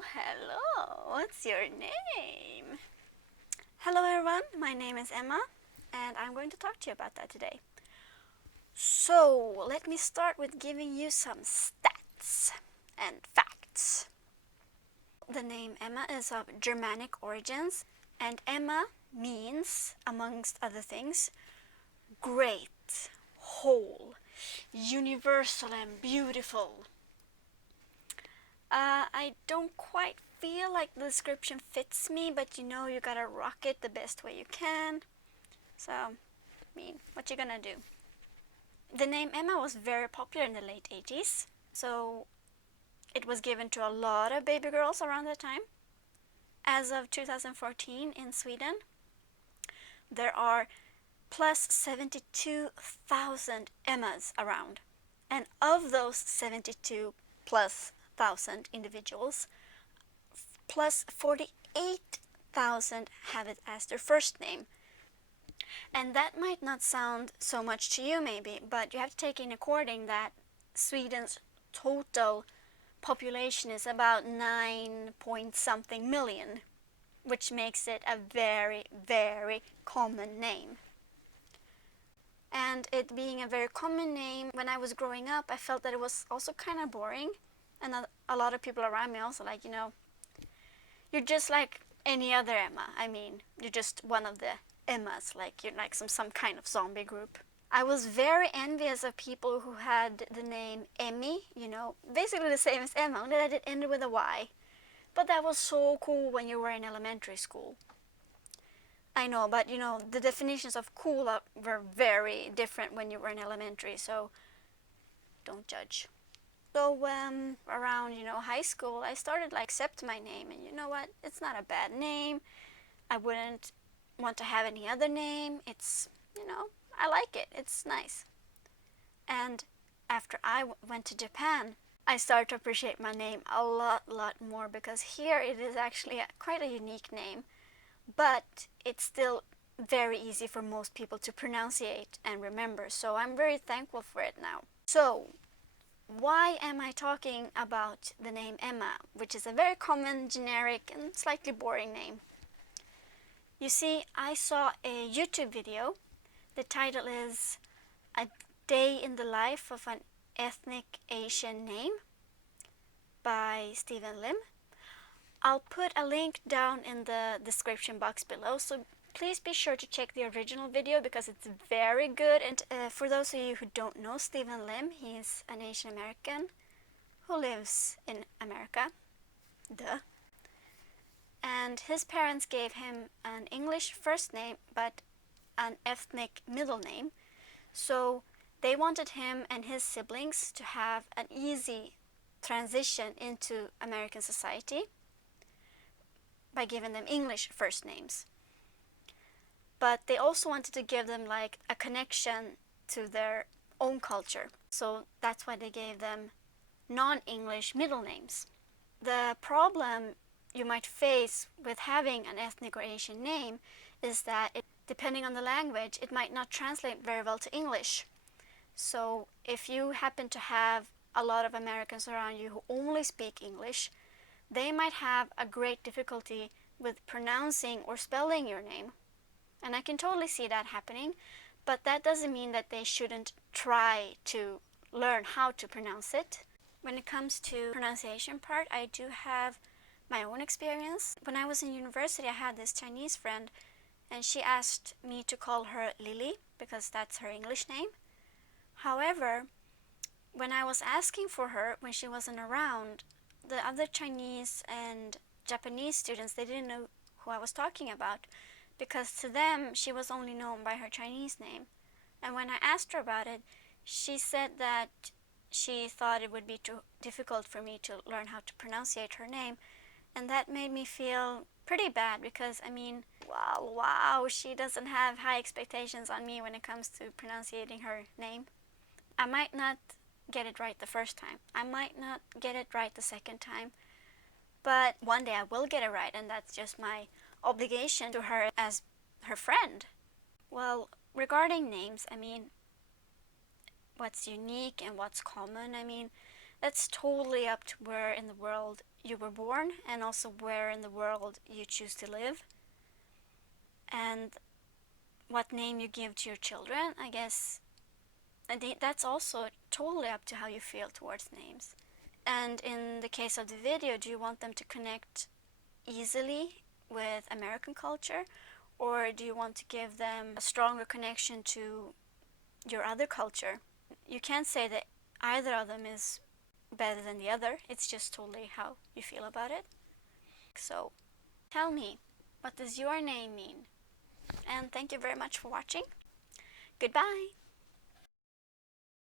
Oh, hello. What's your name? Hello, everyone. My name is Emma, and I'm going to talk to you about that today. So, let me start with giving you some stats and facts. The name Emma is of Germanic origins, and Emma means, amongst other things, great, whole, universal, and beautiful. I don't quite feel like the description fits me, but you gotta rock it the best way you can. So, what you gonna do? The name Emma was very popular in the late 80s, so it was given to a lot of baby girls around that time. As of 2014 in Sweden, there are plus 72,000 Emmas around. And of those 72 plus thousand individuals, plus 48,000 have it as their first name. And that might not sound so much to you maybe, but you have to take in according that Sweden's total population is about 9 point something million, which makes it a very, very common name. And it being a very common name, when I was growing up, I felt that it was also kind of boring. And a lot of people around me also like, you're just like any other Emma. You're just one of the Emmas, like you're like some kind of zombie group. I was very envious of people who had the name Emmy, basically the same as Emma, only that it ended with a Y. But that was so cool when you were in elementary school. I know, but the definitions of cool were very different when you were in elementary, so don't judge. So around high school, I started like accept my name, and you know what? It's not a bad name. I wouldn't want to have any other name. It's I like it. It's nice. And after I went to Japan, I started to appreciate my name a lot more, because here it is actually quite a unique name, but it's still very easy for most people to pronunciate and remember. So I'm very thankful for it now. So why am I talking about the name Emma, which is a very common, generic, and slightly boring name? You see, I saw a YouTube video. The title is A Day in the Life of an Ethnic Asian Name by Stephen Lim. I'll put a link down in the description box below, so please be sure to check the original video because it's very good. And for those of you who don't know Stephen Lim, he's an Asian American who lives in America. Duh. And his parents gave him an English first name but an ethnic middle name. So they wanted him and his siblings to have an easy transition into American society by giving them English first names. But they also wanted to give them like a connection to their own culture. So that's why they gave them non-English middle names. The problem you might face with having an ethnic or Asian name is that depending on the language, it might not translate very well to English. So if you happen to have a lot of Americans around you who only speak English, they might have a great difficulty with pronouncing or spelling your name. And I can totally see that happening, but that doesn't mean that they shouldn't try to learn how to pronounce it. When it comes to pronunciation part, I do have my own experience. When I was in university, I had this Chinese friend, and she asked me to call her Lily because that's her English name. However, when I was asking for her when she wasn't around, the other Chinese and Japanese students, they didn't know who I was talking about, because to them she was only known by her Chinese name. And when I asked her about it, she said that she thought it would be too difficult for me to learn how to pronunciate her name, and that made me feel pretty bad, because wow, she doesn't have high expectations on me when it comes to pronouncing her name. I might not get it right the first time. I might not get it right the second time, but one day I will get it right, and that's just my obligation to her as her friend. Well, regarding names, what's unique and what's common, That's totally up to where in the world you were born and also where in the world you choose to live. And what name you give to your children, I guess that's also totally up to how you feel towards names. And in the case of the video, do you want them to connect easily with American culture, or do you want to give them a stronger connection to your other culture? You can't say that either of them is better than the other. It's just totally how you feel about it. So tell me, what does your name mean? And thank you very much for watching. Goodbye.